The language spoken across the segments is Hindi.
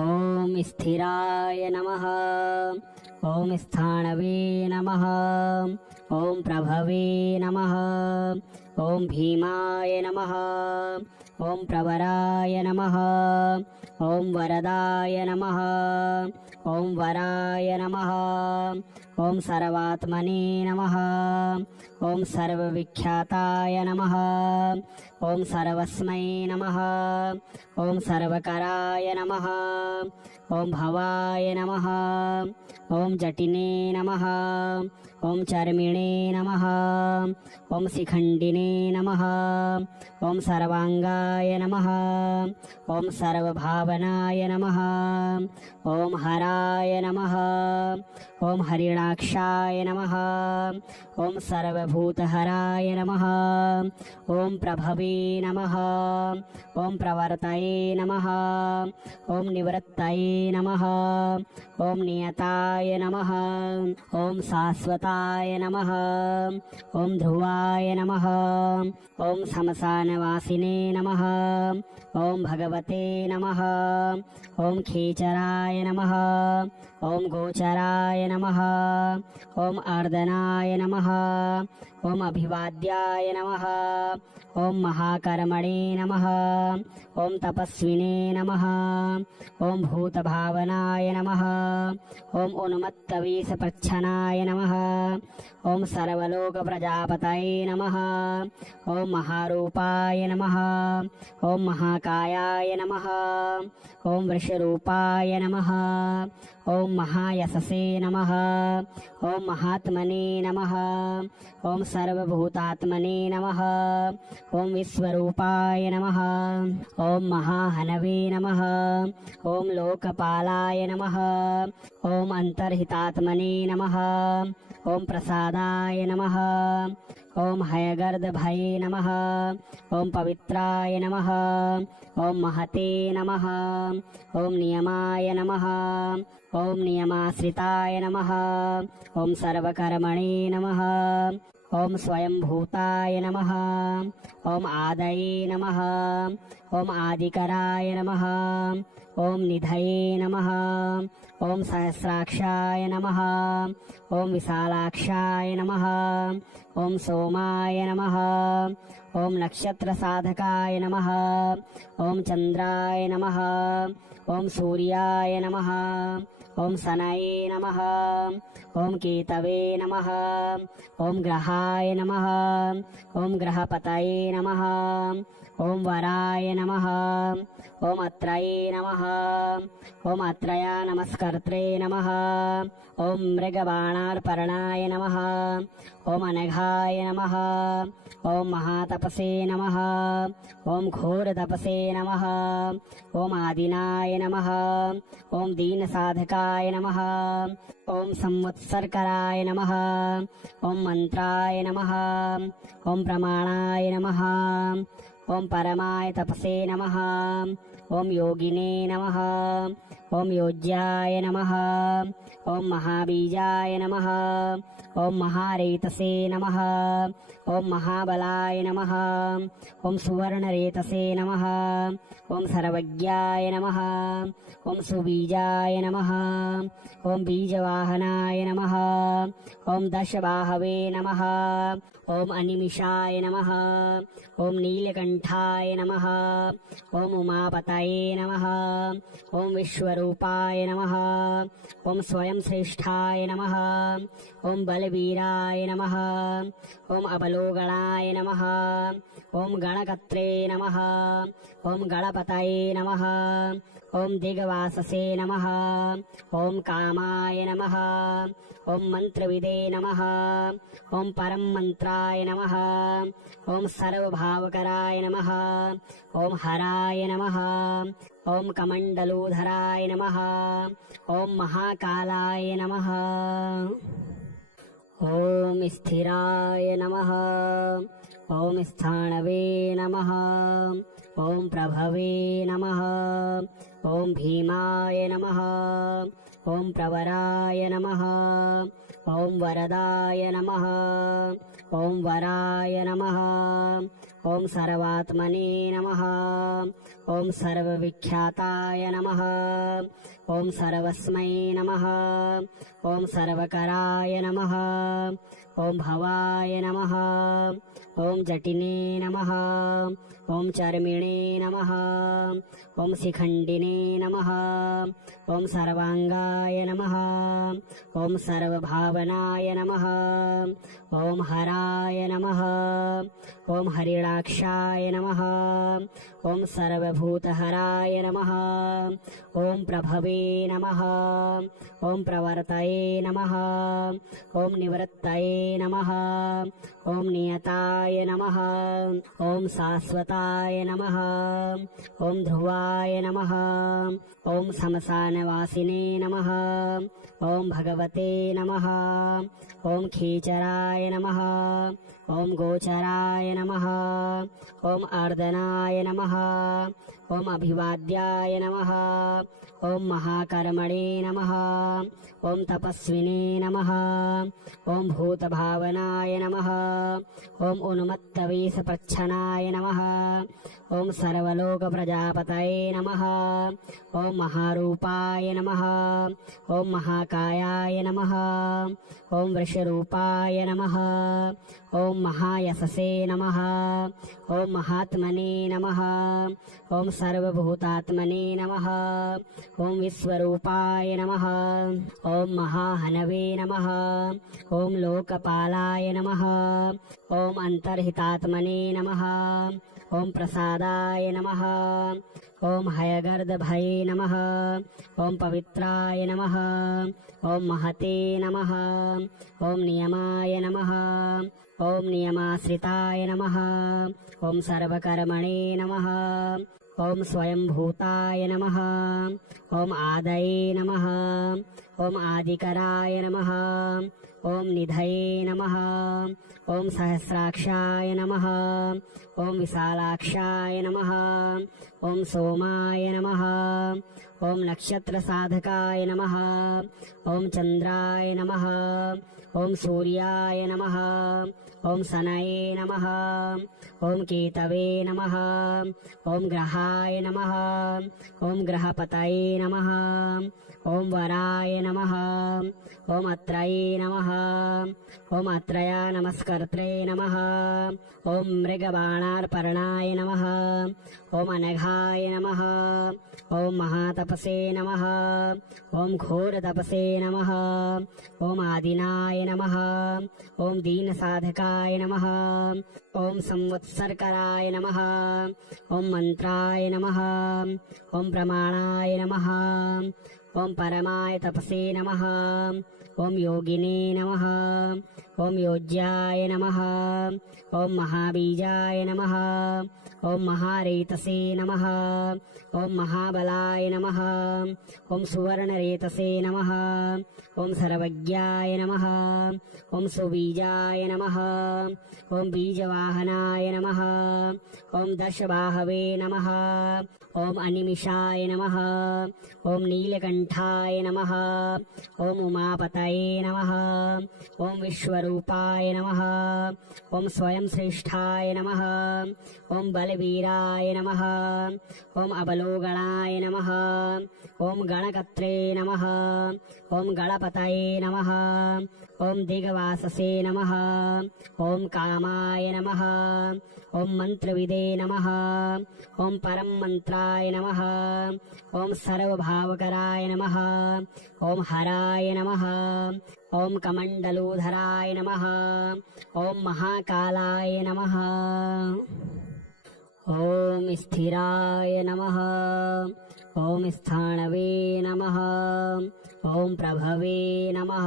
ఓం స్థిరాయ నమః. ఓం స్థాణవే నమః. ఓం ప్రభవే నమః. ఓం భీమాయ నమః. ఓం ప్రవరాయ నమః. ఓం వరదాయ నమః. ఓం వరాయ నమః. ఓం సర్వాత్మనే నమః. ఓం సర్వవిఖ్యాతాయ నమః. ఓం సర్వస్మై నమః. ఓం సర్వకరాయ నమః. ఓం భవాయ నమః. ఓం జటినే నమః. ఓం చర్మిణే నమః. ఓం శిఖండినే నమః. ఓం సర్వాంగాయ నమః. ఓం సర్వభావనాయ నమః. ఓం హరాయ నమః. ఓం హరిణాక్షాయ నమః. ఓం సర్వభూతహరాయ నమః. ఓం ప్రభవే నమః. ఓం ప్రవర్తయే నమః. ఓం నివృత్తయే నమః. ఓం నియతాయ నమః. ఓం శాశ్వతాయ నమః. ఓం ధ్రువాయ నమః. ఓం శ్మశానవాసినే నమః. ఓం భగవతే నమః. ఓం ఖేచరాయ నమః. ఓం గోచరాయ నమః. ఓం ఆర్దనాయ నమః. ఓం అభివాద్యాయ నమః. ఓం మహాకర్మణే నమః. ఓం తపస్వినే నమః. ఓం భూతభావనాయ నమః. ఓం ఉన్మత్తవీశప్రచ్ఛన్నాయ నమః. ఓం సర్వలోక ప్రజాపతయే నమః. ఓం మహారూపాయ నమః. ఓం మహాకాయాయ నమః. ఓం వృషరూపాయ నమః. ఓం మహాయశసే నమః. ఓం మహాత్మనే నమః. ఓం సర్వభూతాత్మనే నమః. ఓం విశ్వరూపాయ నమః. ఓం మహాహనవే నమః. ఓం లోకపాలాయ నమః. ఓం అంతర్హితాత్మనే నమః. ఓం ప్రసాదాయ నమః. ఓం హయగర్దభయే నమః. ఓం పవిత్రాయ నమః. ఓం మహతే నమః. ఓం నియమాయ నమః. ఓం నియమాశ్రితాయ నమః. ఓం సర్వకర్మణే నమః. ఓం స్వయంభూతాయ నమః. ఓం ఆదయే నమః. ఓం ఆదికరాయ నమః. ఓం నిధయే నమః. ఓం సహస్రాక్షాయ నమః. ఓం విశాలాక్షాయ నమః. ఓం సోమాయ నమః. ఓం నక్షత్రసాధకాయ నమః. ఓం చంద్రాయ నమః. ఓం సూర్యాయ నమః. ఓం శనయే నమః. ఓం కేతవే నమః. ఓం గ్రహాయ నమః. ఓం గ్రహపతయే నమః. ఓం వరాయ నమః. ఓం అత్రయే నమః. ఓం అత్రయా నమస్కర్త్రే నమః. ఓం మృగబాణార్పణాయ నమః. ఓం అనఘాయ నమః. ఓం మహాతపసే నమః. ఓం ఘోరతపసే నమః. ఓం ఆదినాయ నమః. ఓం దీనసాధకాయ నమః. ఓం సంవత్సర్కరాయ నమః. ఓం మంత్రాయ నమః. ఓం ప్రమాణాయ నమః. ఓం పరమాయ తపసే నమః. ఓం యోగినే నమః. ఓం యోజ్యాయ నమః. ఓం మహాబీజాయ నమః. ఓం మహారేతసే నమః. ఓం మహాబలాయ నమః. ఓం సువర్ణరేతసే నమః. ఓం సర్వజ్ఞాయ నమః. ఓం సుబీజాయ నమః. ఓం బీజవాహనాయ నమః. ఓం దశబాహవే నమః. ఓం అనిమిషాయ నమః. ఓం నీలకంఠాయ నమః. ఓం ఉమాపతయే నమః. ఓం విశ్వరూపాయ నమః. ఓం స్వయం శ్రేష్ఠాయ నమః. ఓం బలవీరాయ నమః. ఓం అబలోగణాయ నమః. ఓం గణకత్రే నమః. ఓం గణపతయే నమః. ఓం దిగవాససే నమః. ఓం కామాయ నమః. ఓం మంత్రవిదే నమః. ఓం పరం మంత్రాయ నమః. ఓం సర్వభావకరాయ నమః. ఓం హరాయ నమః. ఓం కమండలూధరాయ నమః. ఓం మహాకాలాయ నమః. ఓం స్థిరాయ నమః. ఓం స్థాణవే నమః. ఓం ప్రభవే నమః. ఓం భీమాయ నమః. ఓం ప్రవరాయ నమః. ఓం వరదాయ నమః. ఓం వరాయ నమః. ఓం సర్వాత్మనే నమః. ॐ सर्वविख्याताय नमः। ॐ सर्वस्मै नमः। ॐ सर्वकराय नमः। ॐ भवाय नमः। ॐ जटिने नमः। ॐ चर्मिणे नमः। ॐ शिखण्डिने नमः। ॐ सर्वाङ्गाय नमः। ॐ सर्वभावनाय नमः। ॐ हराय नमः। ॐ हरिणाक्षाय नमः। ॐ सर्वभूतहराय नमः। ॐ प्रभवे नमः। ॐ प्रवर्तये नमः। ॐ निवृत्तये नमः। ॐ नियताय नमः। ॐ शाश्वताय नमः। ॐ ध्रुवाय नमः। ॐ श्मशानवासिने नमः। ॐ भगवते नमः। ॐ खीचराय नमः। ॐ गोचराय नमः। ॐ अर्दनाय नमः। ॐ अभिवाद्याय नमः। ॐ महाकर्मणे नमः। ॐ तपस्विने नमः। ॐ भूतभावनाय नमः। ॐ उन्मत्तवेषप्रच्छन्नाय नमः। ॐ सर्वलोकप्रजापतये नमः। ॐ महारूपाय नमः। ॐ महाकायाय नमः। ॐ वृषरूपाय नमः। ॐ महायशसे नमः। ॐ महात्मने नमः। ॐ सर्वभूतात्मने नमः। ॐ विश्वरूपाय नमः। ॐ महाहनवे नमः। ॐ लोकपालाय नमः। ॐ अन्तर्हितात्मने नमः। ॐ प्रसादाय नमः। ॐ हयगर्दभये नमः। ॐ पवित्राय नमः। ॐ महते नमः। ॐ नियमाय नमः। ॐ नियमाश्रिताय नमः। ॐ सर्वकर्मणे नमः। ॐ स्वयंभूताय नमः। ॐ आदये नमः। ॐ आदिकराय नमः। ॐ निधये नमः। ॐ सहस्राक्षाय नमः। ॐ विशालाक्षाय नमः। ॐ सोमाय नमः। ॐ नक्षत्रसाधकाय नमः। ॐ चन्द्राय नमः। ॐ सूर्याय नमः। ॐ शनये नमः। ॐ केतवे नमः। ॐ ग्रहाय नमः। ॐ ग्रहपतये नमः। ॐ वराय नमः। ॐ अत्रये नमः। ॐ अत्रया नमस्कर्त्रे नमः। ॐ मृगबाणार्पर्णाय नमः। ॐ अनघाय नमः। ॐ महातपसे नमः। ॐ घोरतपसे नमः। ॐ आदिनाय नमः। ॐ दीनसाधकाय नमः। ॐ संवत्सरकराय नमः। ॐ मन्त्राय नमः। ॐ प्रमाणाय नमः। ॐ परमाय तपसे नमः। ॐ योगिने नमः। ॐ योज्याय नमः। ॐ महाबीजाय नमः। ॐ महारेतसे नमः। ॐ महाबलाय नमः। ॐ सुवर्णरेतसे नमः। ॐ सर्वज्ञाय नमः। ॐ सुबीजाय नमः। ॐ बीजवाहनाय नमः। ॐ दशबाहवे नमः। ॐ अनिमिषाय नमः। ॐ नीलकण्ठाय नमः। ॐ उमापतये नमः। ॐ विश्वरूपाय नमः। ॐ स्वयं श्रेष्ठाय नमः। ॐ बलवीराय नमः। ॐ अबलोगणाय नमः। ॐ गणकर्त्रे नमः। ॐ गणपतये नमः। ॐ दिग्वाससे नमः। ॐ कामाय नमः। ॐ मन्त्रविदे नमः। ॐ परं मन्त्राय नमः। ॐ सर्वभावकराय नमः। ॐ हराय नमः। ॐ कमण्डलूधराय नमः। ॐ महाकालाय नमः। ॐ स्थिराय नमः। ॐ स्थाणवे नमः। ॐ प्रभवे नमः।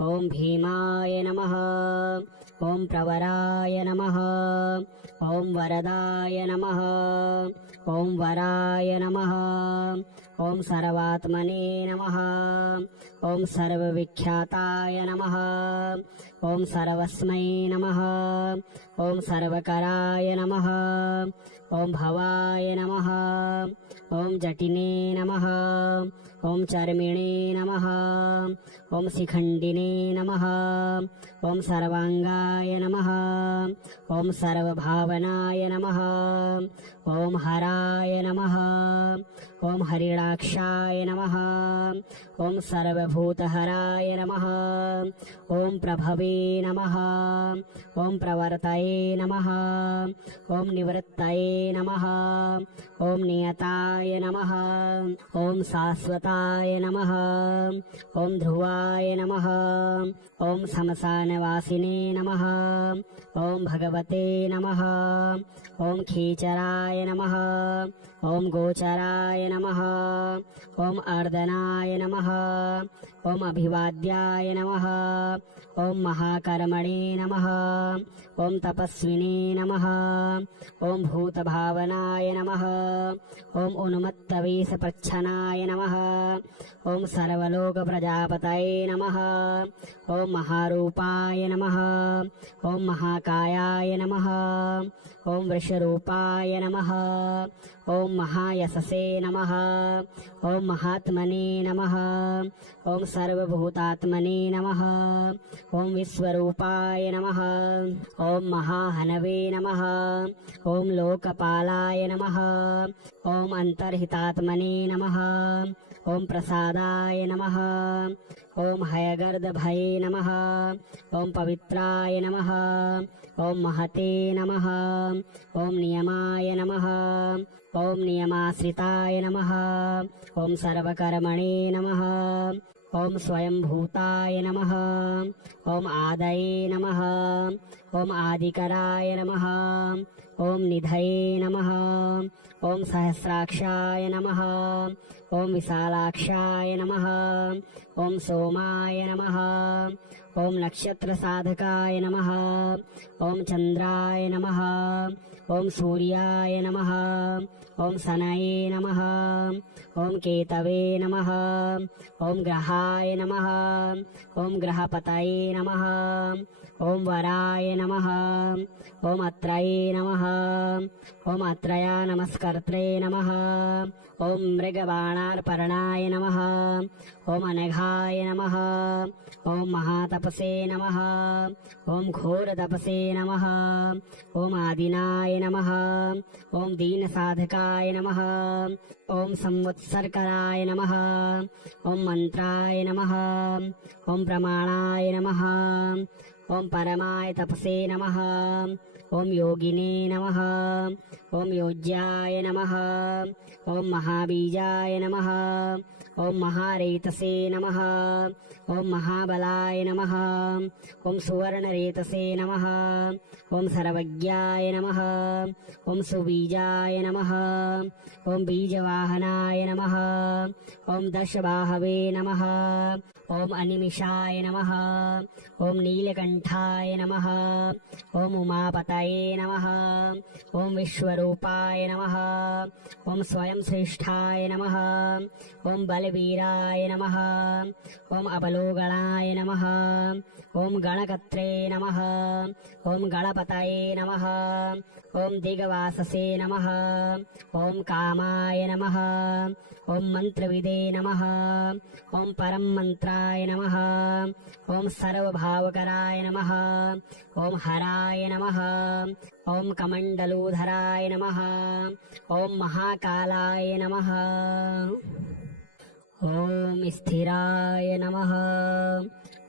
ॐ भीमाय नमः। ॐ प्रवराय नमः। ॐ वरदाय नमः। ॐ वराय नमः। ॐ सर्वात्मने नमः। ॐ सर्वविख्याताय नमः। ॐ सर्वस्मै नमः। ॐ सर्वकराय नमः। ॐ भवाय नमः। ॐ जटिने नमः। ॐ चर्मिणे नमः। ॐ शिखण्डिने नमः। ॐ सर्वाङ्गाय नमः। ॐ सर्वभावनाय नमः। ॐ हराय नमः। ॐ हरिणाक्षाय नमः। ॐ सर्वभूतहराय नमः। ॐ प्रभवे नमः। ॐ प्रवर्तये नमः। ॐ निवृत्तये नमः। ॐ नियताय नमः। ॐ शाश्वताय नमः। ॐ ध्रुवाय नमः। ॐ श्मशानवासिने नमः। ॐ भगवते नमः। ॐ खेचराय नमः। ॐ गोचराय नमः। ॐ अर्दनाय नमः। ॐ अभिवाद्याय नमः। ॐ महाकर्मणे नमः। ॐ तपस्विने नमः। ॐ भूतभावनाय नमः। ॐ उन्मत्तवेषप्रच्छन्नाय नमः। ॐ सर्वलोकप्रजापतये नमः। ॐ महारूपाय नमः। ॐ महाकायाय नमः। ॐ वृषरूपाय नमः। ॐ महायशसे नमः। ॐ महात्मने नमः। ॐ सर्वभूतात्मने नमः। ॐ विश्वरूपाय नमः। ॐ महाहनवे नमः। ॐ लोकपालाय नमः। ॐ अन्तर्हितात्मने नमः। ॐ प्रसादाय नमः। ॐ हयगर्दभये नमः। ॐ पवित्राय नमः। ॐ महते नमः। ॐ नियमाय नमः। ॐ नियमाश्रिताय नमः। ॐ सर्वकर्मणे नमः। ॐ स्वयंभूताय नमः। ॐ आदये नमः। ॐ आदिकराय नमः। ॐ निधये नमः। ॐ सहस्राक्षाय नमः। ॐ विशालाक्षाय नमः। ॐ सोमाय नमः। ॐ नक्षत्रसाधकाय नमः। ॐ चन्द्राय नमः। ॐ सूर्याय नमः। ॐ शनये नमः। ॐ केतवे नमः। ॐ ग्रहाय नमः। ॐ ग्रहपतये नमः। ॐ वराय नमः। ॐ अत्रये नमः। ॐ अत्रया नमस्कर्त्रे नमः। ॐ मृगबाणार्पणाय नमः। ॐ अनघाय नमः। ॐ महातपसे नमः। ॐ घोरतपसे नमः। ॐ आदिनाय नमः। ॐ दीनसाधकाय नमः। ॐ संवत्सरकराय नमः। ॐ मन्त्राय नमः। ॐ प्रमाणाय नमः। ॐ परमाय तपसे नमः। ॐ योगिने नमः। ॐ योज्याय नमः। ॐ महाबीजाय नमः। ॐ महारेतसे नमः। ॐ महाबलाय नमः। ॐ सुवर्णरेतसे नमः। ॐ सर्वज्ञाय नमः। ॐ सुबीजाय नमः। ॐ बीजवाहनाय नमः। ॐ दशबाहवे नमः। ॐ अनिमिषाय नमः। ॐ नीलकण्ठाय नमः। ॐ उमापतये नमः। ॐ विश्वरूपाय नमः। ॐ स्वयं श्रेष्ठाय नमः। ॐ बलवीराय नमः। ॐ अवलोकनाय नमः। ॐ गणकर्त्रे नमः। ॐ गणपतये नमः। ॐ दिग्वाससे नमः। ॐ कामाय नमः। ॐ मन्त्रविदे नमः। ॐ परम मन्त्राय नमः। ॐ सर्वभावकराय नमः। ॐ हराय नमः। ॐ कमण्डलूधराय नमः। ॐ महाकालाय नमः। ॐ स्थिराय नमः।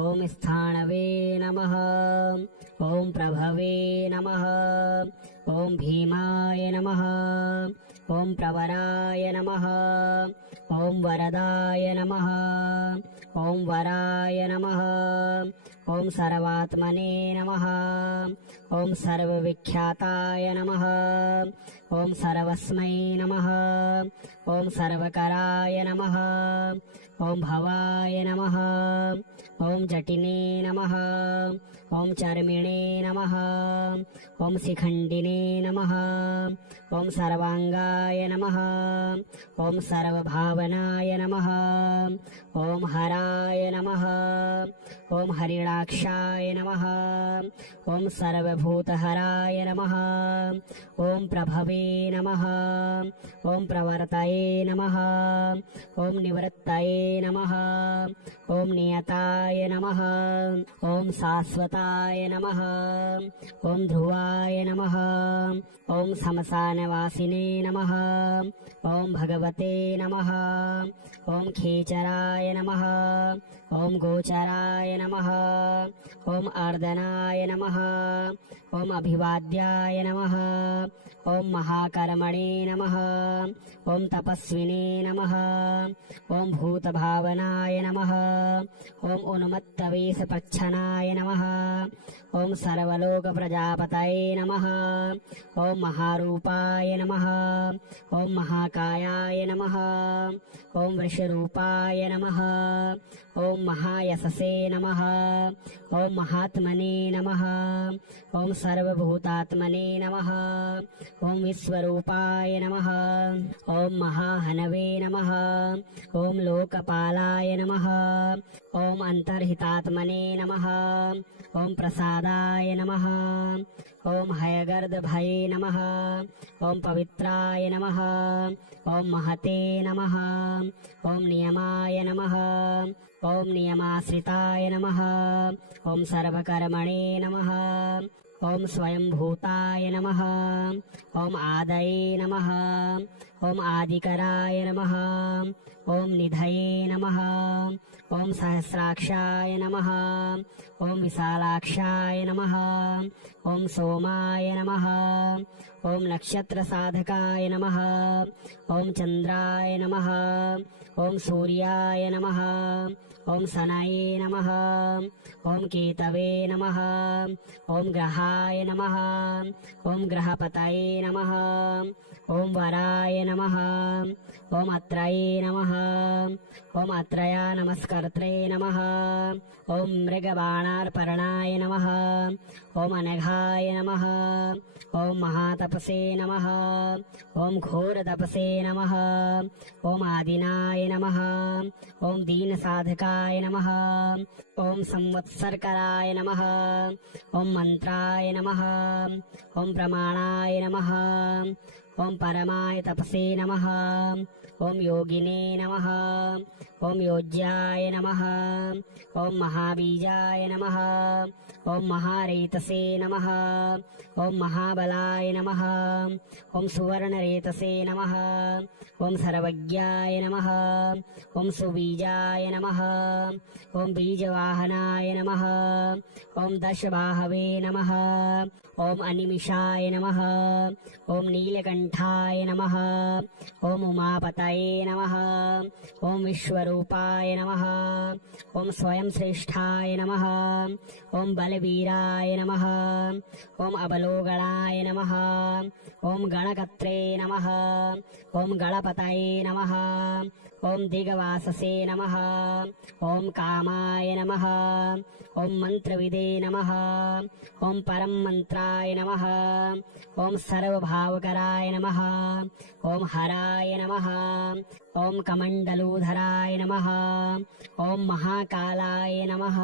ॐ स्थाणवे नमः। ॐ प्रभवे नमः। ॐ भीमाय नमः। ॐ प्रवराय नमः। ॐ वरदाय नमः। ॐ वराय नमः। ॐ सर्वात्मने नमः। ॐ सर्वविख्याताय नमः। ॐ सर्वस्मै नमः। ॐ सर्वकराय नमः। ॐ भवाय नमः। ॐ जटिने नमः। ॐ चर्मिणे नमः। ॐ शिखण्डिने नमः। ॐ सर्वाङ्गाय नमः। ॐ सर्वभावनाय नमः। ॐ हराय नमः। ॐ हरिणाक्षाय नमः। ॐ सर्वभूतहराय नमः। ॐ प्रभवे नमः। ॐ प्रवर्तये नमः। ॐ निवृत्तये नमः। ॐ नियताय नमः। ॐ शाश्वताय नमः। ॐ ध्रुवाय नमः। ॐ श्मशानवासिने नमः। ॐ भगवते नमः। ॐ खेचराय नमः। ॐ गोचराय नमः। ॐ अर्दनाय नमः। ॐ अभिवाद्याय नमः। ॐ महाकर्मणे नमः। ॐ तपस्विने नमः। ॐ भूतभावनाय नमः। ॐ उन्मत्तवेषप्रच्छन्नाय नमः। ॐ सर्वलोकप्रजापतये नमः। ॐ महारूपाय नमः। ॐ महाकायाय नमः। ॐ वृषरूपाय नमः। ॐ महायशसे नमः। ॐ महात्मने नमः। ॐ सर्वभूतात्मने नमः। ॐ विश्वरूपाय नमः। ॐ महाहनवे नमः। ॐ लोकपालाय नमः। ॐ अन्तर्हितात्मने नमः। ॐ प्रसादाय नमः। ॐ हयगर्दभये नमः। ॐ पवित्राय नमः। ॐ महते नमः। ॐ नियमाय नमः। ॐ नियमाश्रिताय नमः। ॐ सर्वकर्मणे नमः। ॐ स्वयंभूताय नमः। ॐ आदये नमः। ॐ आदिकराय नमः। ॐ निधये नमः। ॐ सहस्राक्षाय नमः। ॐ विशालाक्षाय नमः। ॐ सोमाय नमः। ॐ नक्षत्रसाधकाय नमः। ॐ चन्द्राय नमः। ॐ सूर्याय नमः। ॐ शनये नमः। ॐ केतवे नमः। ॐ ग्रहाय नमः। ॐ ग्रहपतये नमः। ॐ वराय नमः। ॐ अत्रये नमः। ॐ अत्रया नमस्कर्त्रे नमः। ॐ मृगबाणार्पणाय नमः। ॐ अनघाय नमः। ॐ महातपसे नमः। ॐ घोरतपसे नमः। ॐ आदिनाय नमः। ॐ दीनसाधकाय नमः। ॐ संवत्सरकराय नमः। ॐ मन्त्राय नमः। ॐ प्रमाणाय नमः। ॐ परमाय तपसे नमः। ॐ योगिने नमः। ॐ योज्याय नमः। ॐ महाबीजाय नमः। ॐ महारेतसे नमः। ॐ महाबलाय नमः। ॐ सुवर्णरेतसे नमः। ॐ सर्वज्ञाय नमः। ॐ सुबीजाय नमः। ॐ बीजवाहनाय नमः। ॐ दशबाहवे नमः। ॐ अनिमिषाय नमः। ॐ नीलकण्ठाय नमः। ॐ उमापतये नमः। ॐ विश्वरूपाय नमः। ॐ स्वयं श्रेष्ठाय नमः। ॐ बलवीराय नमः। ॐ अबलोगणाय नमः। ॐ गणकर्त्रे नमः। ॐ गणपतये नमः। ॐ दिग्वाससे नमः। ॐ कामाय नमः। ॐ मन्त्रविदे नमः। ॐ परं मन्त्राय नमः। ॐ सर्वभावकराय नमः। ॐ हराय नमः। ॐ कमण्डलूधराय नमः। ॐ महाकालाय नमः।